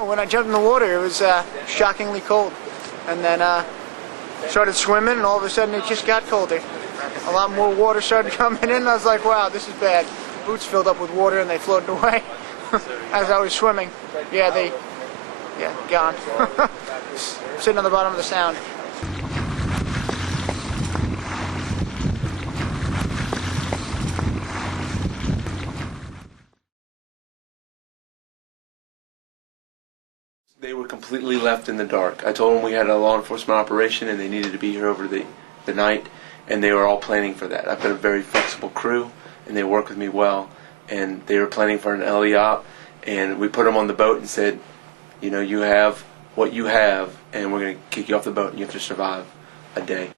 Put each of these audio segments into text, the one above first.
When I jumped in the water, it was shockingly cold. And then started swimming, and all of a sudden it just got colder. A lot more water started coming in, and I was like, wow, this is bad. Boots filled up with water, and they floated away as I was swimming. Yeah, gone. Sitting on the bottom of the sound. They were completely left in the dark. I told them we had a law enforcement operation and they needed to be here over the night, and they were all planning for that. I've got a very flexible crew, and they work with me well, and they were planning for an LE op, and we put them on the boat and said, you know, you have what you have, and we're going to kick you off the boat, and you have to survive a day.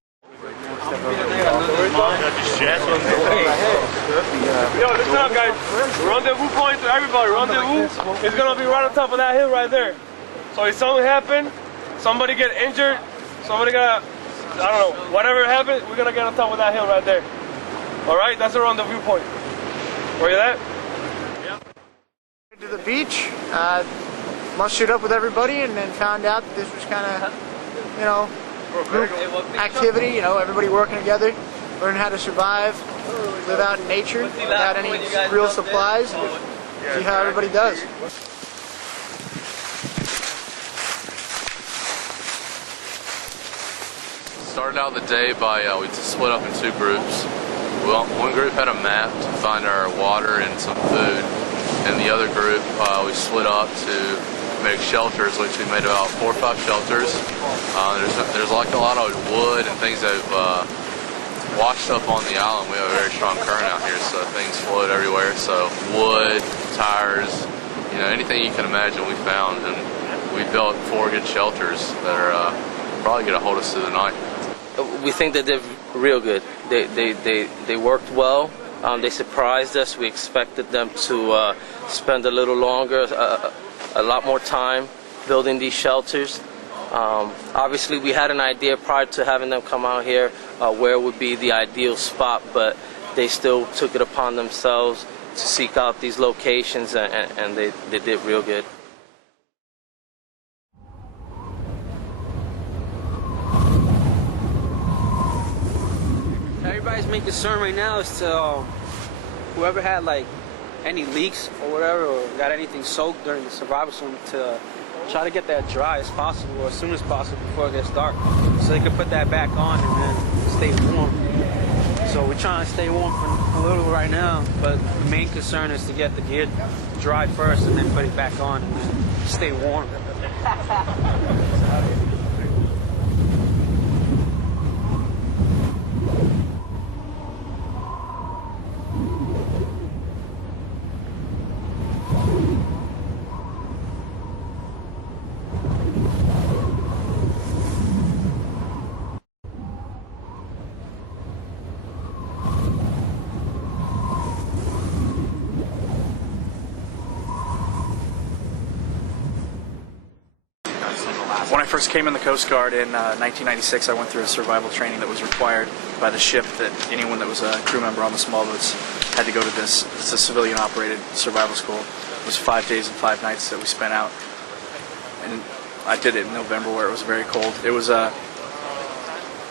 Yo, listen up, guys. Rendezvous point to everybody. Rendezvous is going to be right on top of that hill right there. So if something happened, somebody get injured, somebody got, I don't know, whatever happened, we're going to get on top of that hill right there. All right? That's the rendezvous point. Where you at? Yeah. To the beach, mustered up with everybody, and then found out that this was kind of, you know, group activity, you know, everybody working together, learn how to survive, live out in nature without any real supplies, and see how everybody does. Started out the day by, we split up in two groups. One group had a map to find our water and some food, and the other group we split up to make shelters, which we made about 4 or 5 shelters. There's like a lot of wood and things that have washed up on the island. We have a very strong current out here, so things float everywhere. So wood, tires, you know, anything you can imagine we found, and we built 4 good shelters that are probably going to hold us through the night. We think that they're real good. They worked well. They surprised us. We expected them to spend a little longer, a lot more time building these shelters. Obviously, we had an idea prior to having them come out here where would be the ideal spot, but they still took it upon themselves to seek out these locations, and they did real good. Everybody's main concern right now is to whoever had like any leaks or whatever, or got anything soaked during the survival swim, to try to get that dry as possible, or as soon as possible before it gets dark, so they can put that back on and then stay warm. So we're trying to stay warm for a little right now, but the main concern is to get the gear dry first and then put it back on and then stay warm. When I first came in the Coast Guard in 1996, I went through a survival training that was required by the ship, that anyone that was a crew member on the small boats had to go to this. It's a civilian-operated survival school. It was 5 days and 5 nights that we spent out. And I did it in November where it was very cold. It was the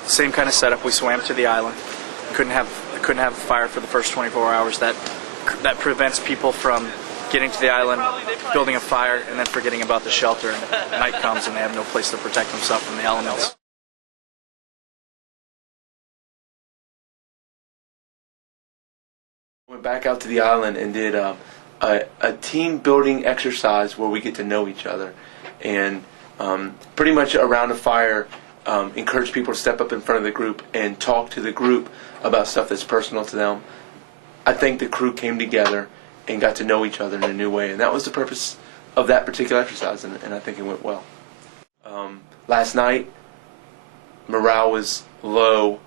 same kind of setup. We swam to the island. Couldn't have fire for the first 24 hours. That prevents people from getting to the island, building a fire, and then forgetting about the shelter, and night comes and they have no place to protect themselves from the elements. Went back out to the island and did a team building exercise where we get to know each other, and pretty much around a fire, encourage people to step up in front of the group and talk to the group about stuff that's personal to them. I think the crew came together and got to know each other in a new way, and that was the purpose of that particular exercise, and I think it went well. Last night, morale was low,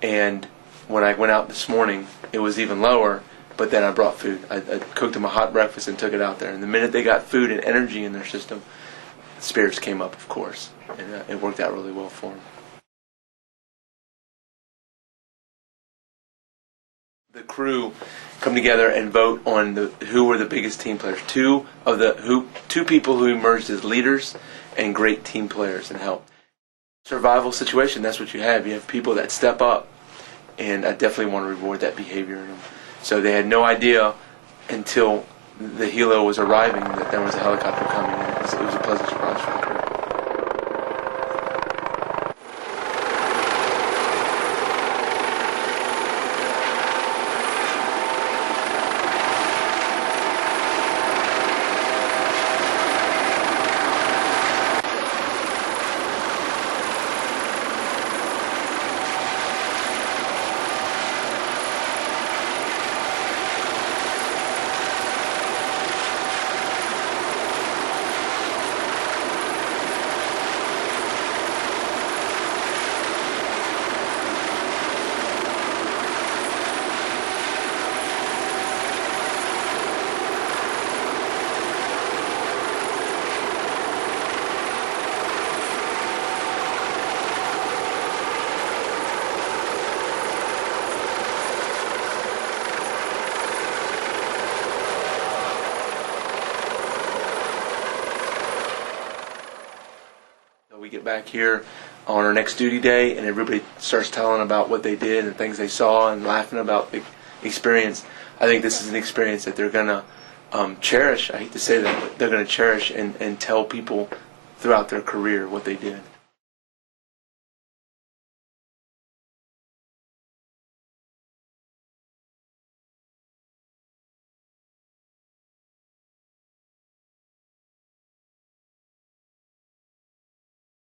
and when I went out this morning, it was even lower, but then I brought food. I cooked them a hot breakfast and took it out there, and the minute they got food and energy in their system, spirits came up, of course, and it worked out really well for them. the crew come together and vote on who were the biggest team players. Two people who emerged as leaders and great team players and helped. Survival situation, that's what you have. You have people that step up, and I definitely want to reward that behavior in them. So they had no idea until the helo was arriving that there was a helicopter coming in. It was a pleasant surprise for the crew. We get back here on our next duty day and everybody starts telling about what they did and things they saw and laughing about the experience. I think this is an experience that they're going to cherish. I hate to say that, but they're going to cherish and tell people throughout their career what they did.